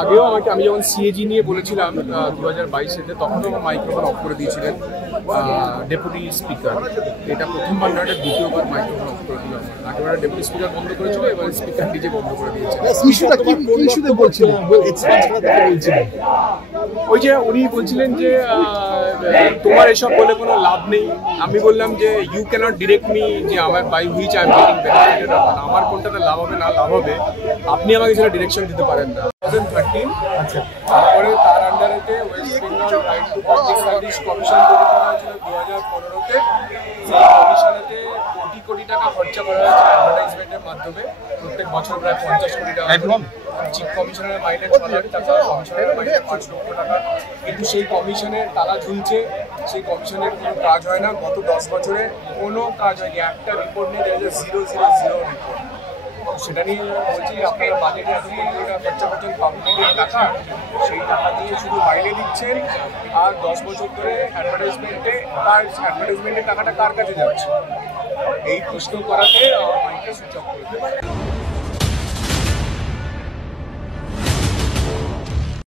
আগেও আমাকে আমি যখন সিএজি নিয়ে বলেছিলাম 2022-এ তখনও আমার মাইক্রোফোন অফ করে দিয়েছিলেন ডেপুটি স্পিকার। এটা প্রথমবার নয়, এটা দ্বিতীয়বার মাইক্রোফোন অফ করে দিলাম। আগেবার ডেপুটি স্পিকার বন্ধ করেছিল, এবার স্পিকার নিজে বন্ধ করে দিয়েছে। ওই যে উনি বলছিলেন যে তোমার এসব বলে কোনো লাভ নেই। আমি বললাম যে ইউ ক্যানট ডিরেক্ট মি যে আমার by which I am getting benefited, আমার কোনটাতে লাভ হবে না লাভ হবে আপনি আমাকে সেটা ডিরেকশন দিতে পারেন না। 2013 তারপরে তার আন্ডারেতে west Bengal right to public service commission তৈরি করা হয়েছিল 2015-তে। সেই কমিশনেতে কোটি কোটি টাকা খরচা করা হয়েছে অ্যাডভার্টাইজমেন্টের মাধ্যমে। প্রত্যেক বছর প্রায় 50 কোটি টাকা। চিফ কমিশনারের মাইনে 6 লাখ টাকা, কমিশনারের মাইনে 5 লক্ষ টাকা। কিন্তু সেই কমিশনের তালা ঝুলছে, সেই কমিশনের কোনো কাজ হয় না। গত 10 বছরে কোনো কাজ হয়নি, একটা রিপোর্ট নেই, 000 রিপোর্ট। সেটা নিয়ে বলছি আপনারা বাজেটে এত কোটি টাকা খরচা করছেন পাবলিকের টাকা, সেই টাকা দিয়ে শুধু বাইরে দিচ্ছেন। আর 10 বছর ধরে অ্যাডভার্টাইজমেন্টের টাকাটা কার কাছে যাচ্ছে, এই প্রশ্ন করাতে মাইকে সুইচ অফ করে